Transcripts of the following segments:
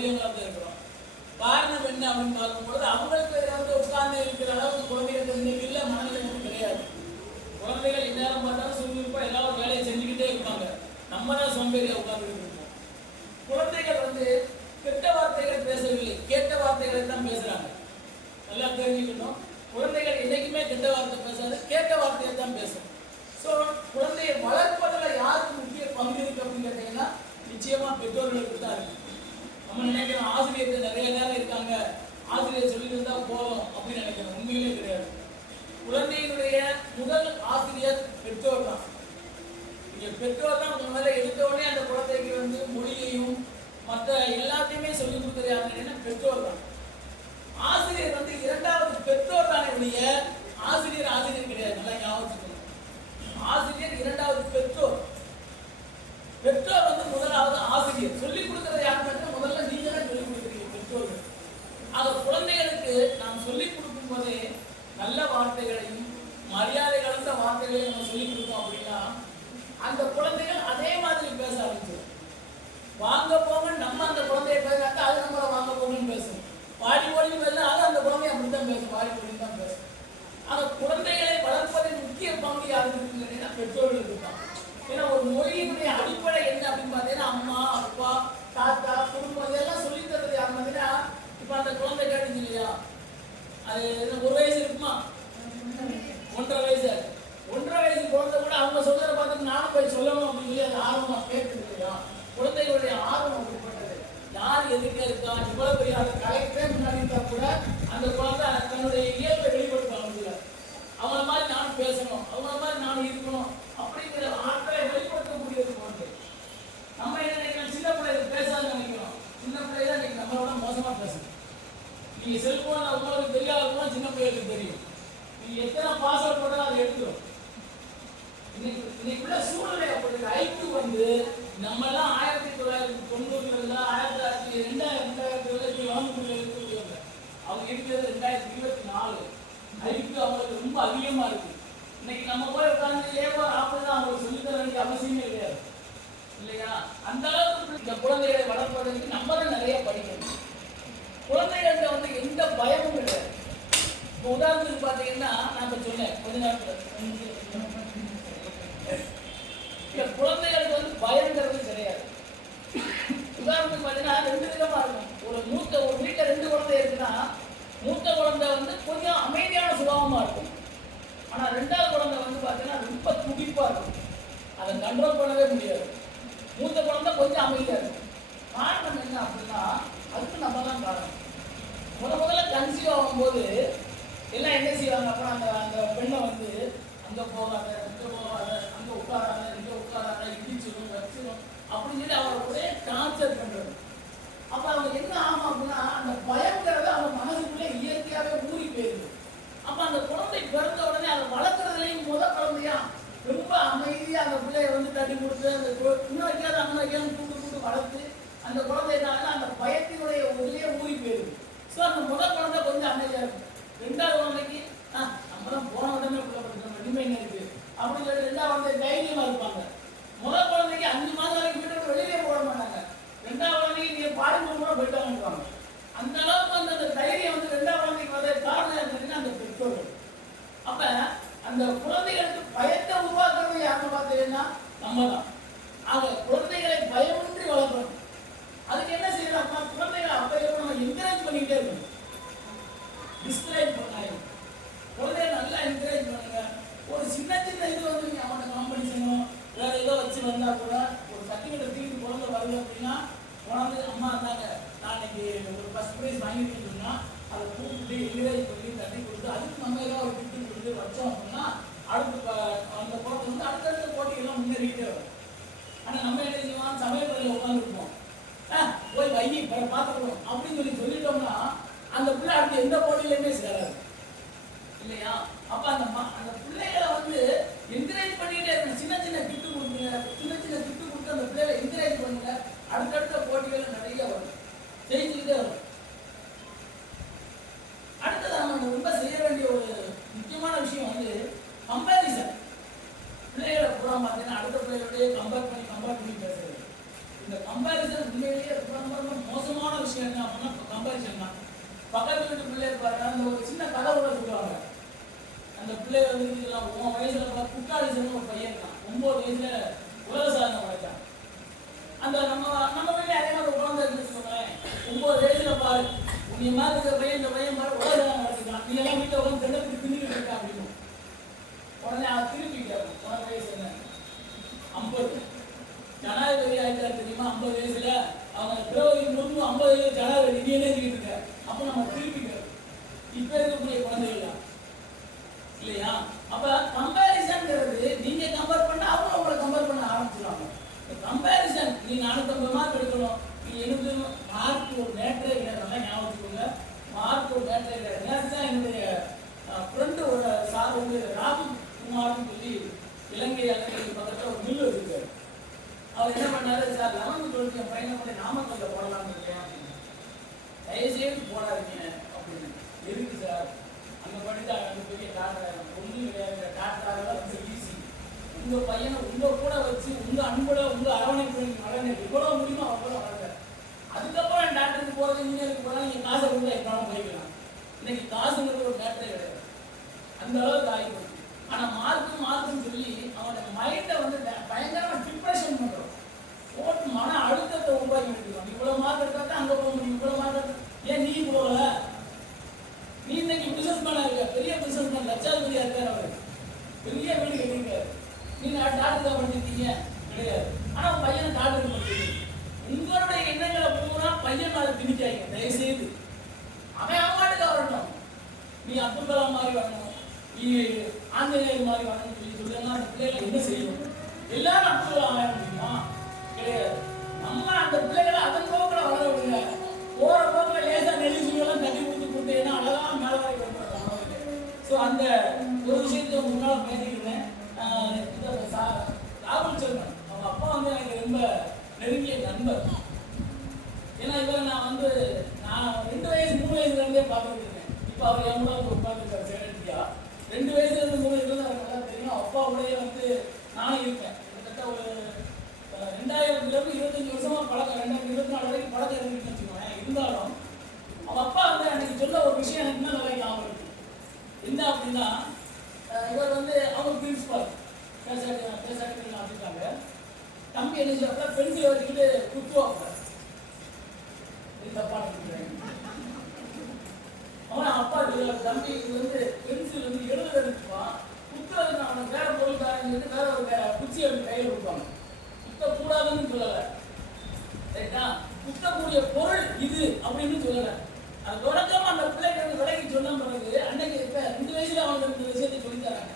பெரியவங்களாக தான் இருக்கிறோம். காரணம் என்ன அப்படின்னு பார்க்கும்போது அவங்களுக்கு வந்து உட்கார்ந்து இருக்கிற அளவுக்கு குழந்தைகள் இன்னைக்கு இல்லை, மனநிலை கிடையாது. குழந்தைகள் இந்நேரம் பார்த்தாலும் சுறுசுறுப்பாக எல்லாரும் வேலையை செஞ்சுக்கிட்டே இருப்பாங்க. நம்ம தான் சோம்பேறியா உட்கார்ந்துக்கிட்டு இருப்போம். குழந்தைகள் வந்து கெட்ட வார்த்தைகள் பேசவில்லை, கேட்ட வார்த்தைகளை தான் பேசுறாங்க. நல்லா தெரிஞ்சுக்கணும். குழந்தைகள் என்னைக்குமே கெட்ட வார்த்தை பேசாது, கேட்ட வார்த்தையை தான் பேசும். ஸோ குழந்தையை வளர்ப்பதில் யாருக்கு முக்கிய பங்கு இருக்கு அப்படின்னு கேட்டீங்கன்னா நிச்சயமா பெற்றோர்களுக்கு தான் இருக்கு. நம்ம நினைக்கிறோம் ஆசிரியர்கள் நிறைய நேரம் இருக்காங்க, ஆசிரியர் சொல்லி இருந்தா போதும் அப்படின்னு நினைக்கிறோம். உண்மையிலே கிடையாது. குழந்தையினுடைய முதல் ஆசிரியர் பெற்றோர் தான். நீங்க பெற்றோர் தான் உங்க மேல எடுத்த உடனே அந்த குழந்தைக்கு வந்து மொழியையும் மற்ற எல்லாத்தையுமே சொல்லிக் கொடுக்குறாங்க. பெற்றோர் தான். ஆசிரியர் வந்து இரண்டாவது பெற்றோர் தானே ஒழிய ஆசிரியர் ஆசிரியர் கிடையாது. நல்லா ஞாபகம். ஆசிரியர் இரண்டாவது பெற்றோர். பெற்றோர் வந்து முதலாவது ஆசிரியர். சொல்லிக் கொடுக்கிறது யாருன்னு முதல்ல நீங்க தான் சொல்லிக் கொடுக்குறீங்க பெற்றோர்கள். ஆக குழந்தைகளுக்கு நாம் சொல்லிக் கொடுக்கும் போதே நல்ல வார்த்தைகளையும் மரியாதை கலந்த வார்த்தைகளையும் நம்ம சொல்லிக் கொடுத்தோம் அப்படின்னா அந்த குழந்தைகள் அதே மாதிரி பேச ஆரம்பிச்சிடும். வாங்க போங்க நம்ம அந்த குழந்தைய பேசாக்க அது நம்மளை வாங்க போங்கன்னு பேசும். வாடி ஓடி பேச அது அந்த குழந்தைய அப்படித்தான் பேசும், வாடி ஓடின்னு தான் பேசும். ஆக குழந்தைகளை வளர்ப்பதில் முக்கிய பங்கு யாருக்கு இருக்குன்னா பெற்றோர்களுக்கு தான். ஏன்னா ஒரு மொழியினுடைய அடிப்படை என்ன அப்படின்னு பார்த்தீங்கன்னா அம்மா அப்பா தாத்தா குடும்பம் இதெல்லாம் சொல்லி தர்றது யார் பார்த்தீங்கன்னா இப்போ அந்த குழந்தை கேட்டுச்சு இல்லையா, அது 1 வயசு இருக்குமா, 1.5 வயசு. 1.5 வயசு குழந்தை கூட அவங்க சொல்றதை பார்த்து நானும் போய் சொல்லணும் அப்படின்னு சொல்லி அந்த ஆர்வமா கேட்குது இல்லையா. குழந்தைகளுடைய ஆர்வம் அப்படிப்பட்டது. யார் எதுக்கே இருக்கா, இவ்வளவு பெரிய கலைக்கே முன்னாடி இருந்தா கூட அந்த குழந்தை தன்னுடைய இயல்பை வெளிப்படுத்த முடியல. அவங்கள மாதிரி நானும் பேசணும், அவங்கள மாதிரி நானும் இருக்கணும் அப்படிங்கிற ஆட்களை வெளிப்படுத்தக்கூடியது குழந்தை. நம்ம என்ன நினைக்கிறோம், சின்ன பிள்ளைகள் பேசாதுன்னு நினைக்கிறோம். சின்ன பிள்ளைகள் இன்னைக்கு நம்மளோட மோசமா பேசணும். நீங்க செல்போன் உங்களுக்கு தெரியாத சின்ன பிள்ளைகளுக்கு தெரியும். நீங்க எத்தனை பாஸ்வேர்ட் போட்டாலும் அதை எடுத்துரும். இன்னைக்குள்ள சூழ்நிலை அப்படி ஐக்கு வந்து நம்ம எல்லாம் 1990ல 2000 இருக்கக்கூடியவங்க அவங்க இருக்கிறது 2024. ஐக்கு அவங்களுக்கு ரொம்ப அதிகமா இருக்கு. இன்னைக்கு நம்ம போய் உட்கார்ந்து ஏவோ அப்படிதான் அவங்களுக்கு சொல்லி தர வேண்டிய அவசியமே கிடையாது இல்லையா. அந்த அளவுக்கு இந்த குழந்தைகளை வளர்ப்பதற்கு நம்ம தான் நிறைய படிக்கணும். குழந்தைகள்கிட்ட வந்து எந்த பயமும் கிடையாது. இப்போ உதாரணத்துக்கு பார்த்தீங்கன்னா நான் சொன்னேன் கொஞ்ச நேரத்தில் குழந்தைகளுக்கு வந்து பயங்கிறது கிடையாது. உதாரணத்துக்கு பார்த்தீங்கன்னா 2 விதமா இருக்கும். ஒரு வீட்டில் 2 குழந்தை இருக்குன்னா மூத்த குழந்தை வந்து கொஞ்சம் அமைதியான சுபாவமா இருக்கும். ஆனா 2வது குழந்தை வந்து பார்த்தீங்கன்னா ரொம்ப துடிப்பா இருக்கும். அதை கண்ட்ரோல் பண்ணவே முடியாது. மூத்த குழந்தை கொஞ்சம் அமைதியா இருக்கும். காரணம் என்ன அப்படின்னா அதுக்கு நம்ம தான் காரணம். முதல்ல கன்சீவ் ஆகும்போது எல்லாம் என்ன செய்வாங்க அப்படின்னா அந்த பெண்ணை வந்து அங்கே போகாத, இங்கே போகாத, அங்கே உட்காராத, இங்கே உட்காராத, இடிச்சிடும் வச்சிடும் அப்படின்னு சொல்லி அவரை ஒரே டார்ச்சர் பண்றது. அப்ப அவங்க என்ன ஆகும் அப்படின்னா அந்த பயங்கிறத அவங்க மனசுக்குள்ளே இயற்கையாகவே ஊறி போயிருது. அப்ப அந்த குழந்தை பிறந்த உடனே அதை வளர்க்குறதுலையும் குழந்தையா ரொம்ப அமைதியா அந்த பிள்ளைய வந்து தட்டி கொடுத்து அந்த இன்னும் வைக்காத அங்கே வைக்காம கூட்டு வளர்த்து அந்த குழந்தைனால அந்த பயத்தினுடைய உள்ளே ஊறி போயிருது. ஸோ அந்த குழந்தை கொஞ்சம் அமைதியா இருக்கும். 2வது குழந்தைக்கு நம்ம தான் போன உடனே பிள்ளைப்படுத்தணும் ரெடிமேட் இருக்கு அப்படின்னு சொல்லி 2வது குழந்தை தைரியமா இருப்பாங்க. குழந்தைக்கு 5 மாதம் வரைக்கும் வீட்டுக்கு வெளியே போட மாட்டாங்க. 2வது குழந்தைக்கு நீங்க பாருங்க கூட போயிட்டு வாங்குவாங்க. அந்த அளவுக்கு அந்த தைரியம் வந்து 2வது குழந்தைக்கு வர காரணம் என்னன்னா அந்த பெற்றோர்கள். அப்ப அந்த குழந்தைகளுக்கு பயத்தை உருவாக்குறது யாருன்னு பார்த்தீங்கன்னா நம்ம தான். ஆக குழந்தைகளை பயமின்றி வளர்க்கணும். அதுக்கு என்ன செய்யலாம், குழந்தைகளை அப்ப நம்ம என்கரேஜ் பண்ணிக்கிட்டே இருக்கணும். டிஸ்கரேஜ் பண்ணாங்க. குழந்தைய நல்லா என்கரேஜ் பண்ணுங்க. ஒரு சின்ன இது வந்து நீங்க அவனோட காம்படிஷனும் வேற ஏதோ வச்சு வந்தா கூட ஒரு சர்டிஃபிகேட் தீர்ந்து குழந்தை வருது அப்படின்னா குழந்தை அம்மா இருந்தாங்க நான் இன்னைக்கு ஒரு ஃபர்ஸ்ட் ப்ரைஸ் வாங்கிட்டு சொன்னா அதை கூப்பிட்டு என்கரேஜ் பண்ணி தட்டி கொடுத்து அதுக்கு நம்ம ஏதோ ஒரு கிஃப்ட் கொடுத்து வச்சோம் அப்படின்னா அடுத்து அந்த குழந்தை வந்து அடுத்தடுத்த போட்டியெல்லாம் முன்னேறிக்கிட்டே வரும். ஆனால் நம்ம என்ன செய்வோம், சமையல் கடையில் உட்காந்துருப்போம், போய் வைகி பார்த்துக்கணும் அப்படின்னு சொல்லிட்டோம்னா அந்த பிள்ளை அடுத்து எந்த போட்டியிலுமே சேராது இல்லையா. அப்ப அந்த பிள்ளைகளை வந்து என்கரேஜ் பண்ணிட்டே இருக்கணும். சின்ன கிஃப்ட் கொடுங்க, சின்ன கிஃப்ட் கொடுத்து அந்த பிள்ளைகளை என்கரேஜ் பண்ணுங்க. அடுத்தடுத்த போட்டிகள் நிறைய வரும், ஜெயிச்சுக்கிட்டே வரும். அடுத்தது நம்ம ரொம்ப செய்ய வேண்டிய ஒரு முக்கியமான விஷயம் வந்து கம்பேரிசன். பிள்ளைகளை பூரா பார்த்தீங்கன்னா அடுத்த பிள்ளைகளோடய கம்பேர் பண்ணி பேசுறது. இந்த கம்பாரிசன் உண்மையிலேயே ரொம்ப ரொம்ப மோசமான விஷயம் என்ன அப்படின்னா கம்பாரிசன் தான். பக்கத்து வீட்டு பிள்ளை இருப்பாரு, அந்த ஒரு சின்ன கதை கூட சொல்லுவாங்க. அந்த பிள்ளை வந்து இதெல்லாம் உன் வயசுல குட்டாளிசன் ஒரு பையன் இருக்கான், 9 வயசுல உலக சாதனை படைச்சான். அந்த நம்ம வீட்டில் அதே மாதிரி குழந்தை இருக்குன்னு 9 வயசுல பாரு உன்னை மாதிரி இருக்கிற பையன், இந்த பையன் பாரு உலக சாதனை படைச்சிருக்கான், நீ எல்லாம் வீட்டில் உட்காந்து தினத்துக்கு தின்னுக்கிட்டு இருக்கா அப்படின்னு. உடனே அவன் திருப்பிட்டாரு, உனக்கு வயசு என்ன? 50. ஜனாதிபதி ஆயிட்டாரு தெரியுமா 50 வயசுல. அவங்க திரௌபதி முர்மு 50 வயசுல ஜனாதிபதி, நீ என்ன செஞ்சுட்டு இருக்க? அப்ப நம்ம திருப்பிக்கிறோம். இப்ப இருக்கக்கூடிய குழந்தைகள் இல்லையா? அப்ப கம்பேரிசன்ங்கிறது நீங்க கம்பேர் பண்ண அவங்க உங்களை கம்பேர் பண்ண ஆரம்பிச்சிருவாங்க. கம்பேரிசன் நீ 450 மார்க் எடுக்கணும், நீ 70 மார்க் ஒரு மேட்டரே கிடையாது. நல்லா ஞாபகம் வச்சுக்கோங்க, மார்க் ஒரு மேட்டரே கிடையாது. நேற்று தான் என்னுடைய ஃப்ரெண்டு ஒரு சார் வந்து ராகுல் குமார்னு சொல்லி இலங்கை அலங்கை பக்கத்தில் ஒரு மில்லு வச்சிருக்காரு. அவர் என்ன பண்ணாரு, சார் 11th 12th என் பையனை கூட நாமக்கல்ல போடலாம்னு இருக்கேன் அப்படின்னு. தயவுசெய்து போடாதீங்க அப்படின்னு. எதுக்கு சார்? அங்கே படித்தா அங்கே பெரிய டாக்டர் ஒன்றும் கிடையாது, டாக்டராக ரொம்ப ஈஸி. உங்கள் பையனை உங்கள் கூட வச்சு உங்கள் அன்போட உங்கள் அரவணைப்பு வளர்ந்து எவ்வளோ முடியுமோ அவ்வளோ வளர்ங்க. அதுக்கப்புறம் டாக்டருக்கு போகிறது, இன்ஜினியருக்கு போகிறதா நீங்கள் காசை கொடுத்தா எவ்வளோ போய்க்கலாம். இன்னைக்கு காசுங்கிறது ஒரு மேட்டரே கிடையாது, அந்த அளவுக்கு ஆகிடும். ஆனால் மார்க்குன்னு சொல்லி அவனோட மைண்டை வந்து பயங்கரமாக டிப்ரெஷன் பண்ணுறோம், போட்டு மன அழுத்தத்தை உருவாக்கி எடுத்துக்கிறோம். இவ்வளோ மார்க் எடுத்தா தான் அங்கே போக முடியும், இவ்வளோ மார்க் எடுத்தா ஏன் நீ போகல? நீ இன்னைக்கு பிசினஸ் மேனா இருக்க, பெரிய பிசினஸ் மேன், லட்சாதிபதியா இருக்காரு, அவர் பெரிய வீடு கட்டிருக்காரு. நீங்க டாக்டர் தான் பண்ணிருக்கீங்க கிடையாது, ஆனா உன் பையனை டாக்டர் பண்ணிருக்கீங்க. உங்களுடைய எண்ணங்களை பூரா பையன் மேல திணிக்காங்க. தயவுசெய்து அவன் அவார்டுக்கு வரணும், நீ அப்துல் கலாம் மாதிரி வரணும், நீ ஆஞ்சநேயர் மாதிரி வரணும்னு சொல்லி சொல்லுங்க. அந்த பிள்ளைகளை என்ன செய்யணும்? எல்லாரும் அப்துல் கலாம் ஆக முடியுமா? கிடையாது. நம்ம அந்த பிள்ளைகளை அதன் போக்கில் வளர விடுங்க. போற போக்கில் லேசா நெல்லி சுழியெல்லாம் தட்டி கொடுத்து ஏன்னா அழகா மேல வரைக்கும் வந்துடுறாங்க. ஸோ அந்த ஒரு விஷயத்த முன்னால் பேசிக்கிறேன். ராகுல் செல்வன் அவங்க அப்பா வந்து எனக்கு ரொம்ப நெருங்கிய நண்பர். ஏன்னா இவரை நான் 2 வயசு 3 வயசுல இருந்தே பார்த்துட்டு இருக்கேன். இப்போ அவர் என் கூட உட்காந்துருக்காரு சேனட்டியா. 2 வயசுல இருந்து 3 வயசுல எனக்கு நல்லா தெரியும். அப்பாவுடைய வந்து நானும் இருக்கேன். கிட்டத்தட்ட ஒரு 2000 25 வருஷமா பழக்கம், 2024 வரைக்கும் பழக்கம் இருக்குன்னு வச்சுக்கோங்க. இருந்தாலும் அவங்க அப்பா வந்து எனக்கு சொல்ல ஒரு விஷயம் எனக்கு இன்னும் நல்லா ஞாபகம் இருக்கு. என்ன அப்படின்னா, இவர் வந்து அவங்க பிரின்சிபால் பேசாட்டி அப்படின்ட்டாங்க. தம்பி என்ன செய்வாங்க, பென்சில் வச்சுக்கிட்டு குத்துவாங்க. இது தப்பா நினைக்கிறேன். அவன் அப்பா தம்பி இது வந்து பென்சில் வந்து எழுதுறதுக்குவான், குத்துறதுக்கு அவனுக்கு வேற பொருள்காரன்னு சொல்லிட்டு வேற ஒரு குச்சி அப்படி கையில் கொடுப்பாங்க. குத்தக்கூடாதுன்னு சொல்லலை, ரைட்டா? குத்தக்கூடிய பொருள் இது அப்படின்னு சொல்லலை. அது தொடக்கமா அந்த பிள்ளைங்க விலகி சொன்ன பிறகு அன்னைக்கு 2 வயசுல அவனுக்கு இந்த விஷயத்தை சொல்லி தராங்க.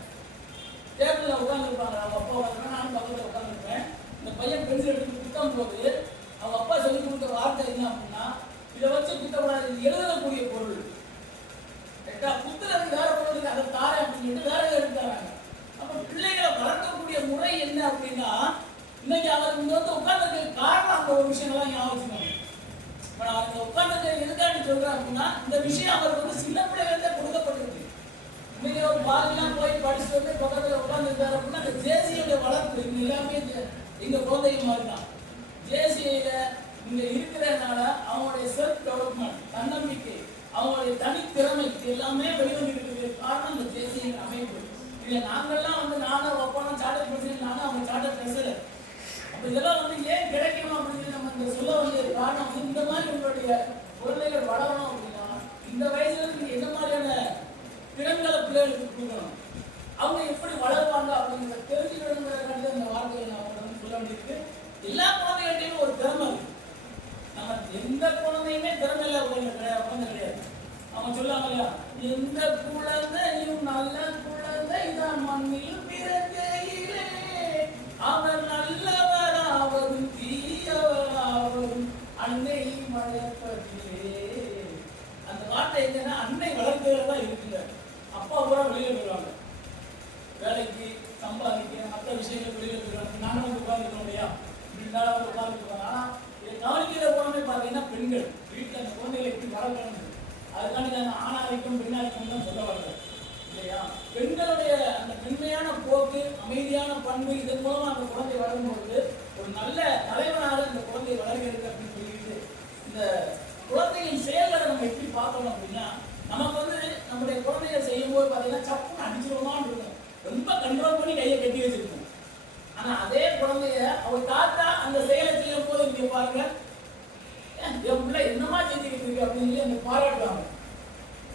டேபிள்ல உட்காந்துருப்பாங்க, அவங்க அப்பா உட்காந்து நானும் பக்கத்தில் உட்காந்துருப்பேன். இந்த பையன் பென்சில் எடுத்து குத்தும் போது அவங்க அப்பா சொல்லி கொடுத்த வார்த்தை என்ன அப்படின்னா, இதை வச்சு குத்தக்கூடாது, இது எழுதக்கூடிய பொருள், ரைட்டா? குத்துறது வேற பொருளுக்கு அதை தாரேன் அப்படின்னு சொல்லிட்டு வேற எதாவது எடுத்தாங்க. அப்ப பிள்ளைகளை வளர்க்கக்கூடிய முறை என்ன அப்படின்னா, இன்னைக்கு அவர் இங்க வந்து உட்கார்ந்ததுக்கு காரணம் அந்த ஒரு விஷயங்கள்லாம் ஞாபகம் வச்சுக்கணும். இப்போ நான் இந்த உட்கார்ந்து எதுக்காண்டி சொல்றேன் அப்படின்னா, இந்த விஷயம் அவருக்கு வந்து சின்ன பிள்ளைகளே கொடுக்கப்பட்டிருக்கு. இன்னைக்கு ஒரு பாதிலாம் போய் படிச்சுட்டு வந்து பக்கத்தில் உட்கார்ந்துருக்காரு அப்படின்னா, அந்த ஜேசியோட வளர்ப்பு இது எல்லாமே எங்க குழந்தைங்க மாதிரி தான். ஜேசியில இங்க இருக்கிறதுனால அவங்களுடைய செல்ஃப் டெவலப்மெண்ட், தன்னம்பிக்கை, அவங்களுடைய தனித்திறமை எல்லாமே வெளிவந்து இருக்கிறது காரணம் இந்த ஜேசியின் அமைப்பு. இல்லை நாங்கள்லாம் வந்து நானும் ஒப்பான சார்ட்டர் பிரசிடென்ட், நானும் அவங்க சார்ட்டர் பிரசிடென்ட். அப்போ இதெல்லாம் வந்து ஏன் கிடைக்கணும் அப்படின்னு நம்ம இந்த சொல்ல வேண்டிய காரணம் வந்து, இந்த மாதிரி உங்களுடைய குழந்தைகள் வளரணும் அப்படின்னா இந்த வயசுல நீங்க என்ன மாதிரியான திறன்களை பிள்ளைகளுக்கு கொடுக்கணும், அவங்க எப்படி வளருவாங்க அப்படிங்கிறத தெரிஞ்சுக்கணுங்கிறதுக்காண்டி இந்த வார்த்தையை நான் வந்து சொல்ல வேண்டியிருக்கு. எல்லா குழந்தைகள்டையும் ஒரு திறமை இருக்கு. நம்ம எந்த குழந்தையுமே திறமை இல்லை குழந்தை கிடையாது. அவங்க சொல்லுவாங்க இல்லையா, எந்த குழந்தையும் நல்ல குழந்தை தான் மண்ணில் பிறக்கையிலே அவர் நல்லவராவதும் தீயவராவதும் அன்னை வளர்ப்பதிலே. அந்த வார்த்தை என்னன்னா, அன்னை வளர்க்கிறதா தான் இருக்குங்க. அப்பா கூட வெளியில போயிடுவாங்க, வேலைக்கு சம்பாதிக்க மற்ற விஷயங்கள் வெளியில போயிடுவாங்க. நானும் வந்து உட்காந்துருக்கோம் இல்லையா, இப்படினால வந்து உட்காந்துருக்கோம். ஆனால் இதை கவனிக்கிற போனமே பார்த்தீங்கன்னா, பெண்கள் வீட்டில் அந்த குழந்தைகளை எப்படி வளர்க்கணும், அதுக்காண்டி நான் ஆணாதிக்கம் பெண்ணாதிக்கம் தான் சொல்ல வரல இல்லையா. பெண்களுடைய அந்த மென்மையான போக்கு, அமைதியான பண்பு, இதன் மூலமா அந்த குழந்தை வளரும்போது ஒரு நல்ல தலைவனாக இந்த குழந்தை குழந்தை வளர்கிறது அப்படின்னு சொல்லிட்டு இந்த குழந்தையின் செயல்களை நம்ம எப்படி பார்க்கணும் அப்படின்னா, நமக்கு வந்து நம்முடைய குழந்தைகள் செய்யும்போது பார்த்தீங்கன்னா சப்புன்னு அடிச்சிருவோமான்னு இருக்கும், ரொம்ப கண்ட்ரோல் பண்ணி கையை கட்டி வச்சிருக்கும். ஆனா அதே குழந்தைய அவர் தாத்தா அந்த செயலை செய்யும் போது இங்க பாருங்க, என் பிள்ளை என்னமா செஞ்சுக்கிட்டு இருக்கு அப்படின்னு சொல்லி அந்த பாராட்டுவாங்க.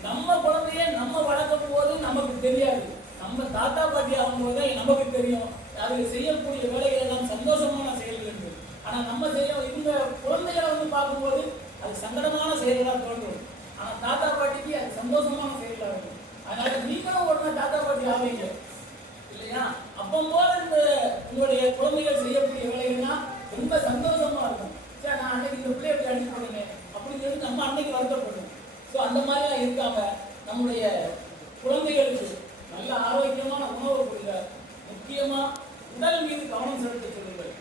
நம்ம குழந்தைய நம்ம வளர்க்கும் போது நமக்கு தெரியாது, நம்ம தாத்தா பாட்டி ஆகும்போது நமக்கு தெரியும் அது செய்யக்கூடிய வேலைகள் எல்லாம் சந்தோஷமான செயல்கள் இருக்கு. ஆனா நம்ம செய்ய இந்த குழந்தைகளை வந்து பார்க்கும்போது அது சங்கடமான செயல்களாக தோன்றும். ஆனா தாத்தா பாட்டிக்கு அது சந்தோஷமான செயல்களாக இருக்கும். அதனால நீங்களும் உடனே தாத்தா பாட்டி ஆவீங்க இல்லையா? அப்பம்போது இந்த உங்களுடைய குழந்தைகள் செய்யக்கூடிய வேலைகள்னா ரொம்ப சந்தோஷமா இருக்கும். சரி, நான் அன்னைக்கு இந்த பிள்ளைய எப்படி அடிச்சு போடுவேன் அப்படின்னு சொல்லி நம்ம அன்னைக்கு வருத்தப்படும். ஸோ அந்த மாதிரிலாம் இருக்காம நம்முடைய குழந்தைகளுக்கு நல்ல ஆரோக்கியமான உணவு கொடுங்க. முக்கியமா உடல் மீது கவனம் செலுத்த சொல்லுங்கள்.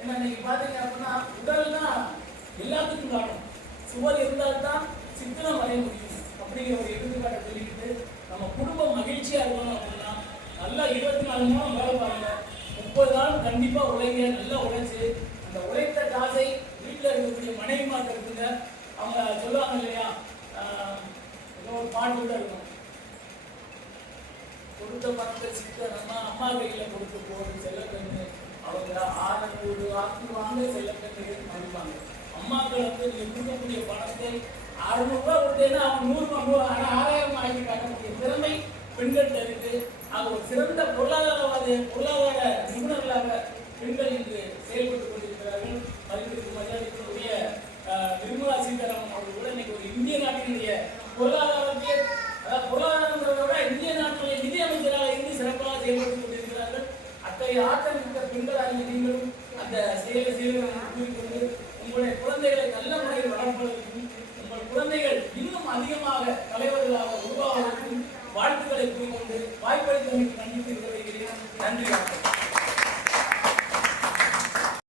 ஏன்னா இன்னைக்கு பார்த்தீங்க அப்படின்னா உடல் தான் எல்லாத்துக்கும் காரணம். சுவர் இருந்தால்தான் சித்திரம் வரைய முடியும் அப்படிங்கிற ஒரு எடுத்துக்காட்டை சொல்லிக்கிட்டு நம்ம குடும்பம் மகிழ்ச்சியா இருக்கணும் அப்படின்னா நல்லா 24 மணி நேரம் வேலை பாருங்க, 30 நாள் கண்டிப்பா உழைங்க. நல்லா உழைச்சு அந்த உழைத்த காசை வீட்டில் இருக்கக்கூடிய மனைவிமார்க்கு இருக்குங்க. அவங்க சொல்லுவாங்க இல்லையா, ஏதோ ஒரு பாட்டு கூட இருக்கும், கொடுத்த பணத்தை சித்த நம்ம அம்மா கையில கொடுத்து போது செல்ல பெண்ணு, அவங்க 600 ஆக்குவாங்க செல்ல பெண்ணு அப்படிப்பாங்க. அம்மாக்கள் வந்து நீங்க கொடுக்கக்கூடிய பணத்தை 600 ரூபாய் கொடுத்தேன்னா அவங்க 100 ரூபாய் 6000 ஆக்கி காட்டக்கூடிய திறமை பெண்கள்கிட்ட இருக்கு. அது ஒரு சிறந்த பொருளாதார நிபுணர்களாக பெண்கள் இன்று செயல்பட்டுக் கொண்டிருக்கிறார்கள். மதிப்பிற்கு மரியாதைக்குரிய நிர்மலா சீதாராமன் அவர்கள் கூட இன்னைக்கு ஒரு இந்திய நாட்டினுடைய பொருளாதாரத்தை, பொருளாதாரங்கிறத விட இந்திய நாட்டினுடைய நிதி அமைச்சராக இருந்து சிறப்பாக செயல்பட்டுக் கொண்டிருக்கிறார்கள். அத்தகைய ஆற்றல் மிக்க பெண்களாகிய நீங்களும் அந்த செயலை செய்வதற்கு கூறிக்கொண்டு உங்களுடைய குழந்தைகளை நல்ல முறையில் வளர்ப்பதற்கும் உங்கள் குழந்தைகள் இன்னும் அதிகமாக தலைவர்களாக உருவாவதற்கும் வாழ்த்துக்களை கூறிக்கொண்டு வாய்ப்பளித்தமைக்கு நன்றி தெரிவிக்கிறேன். நன்றி.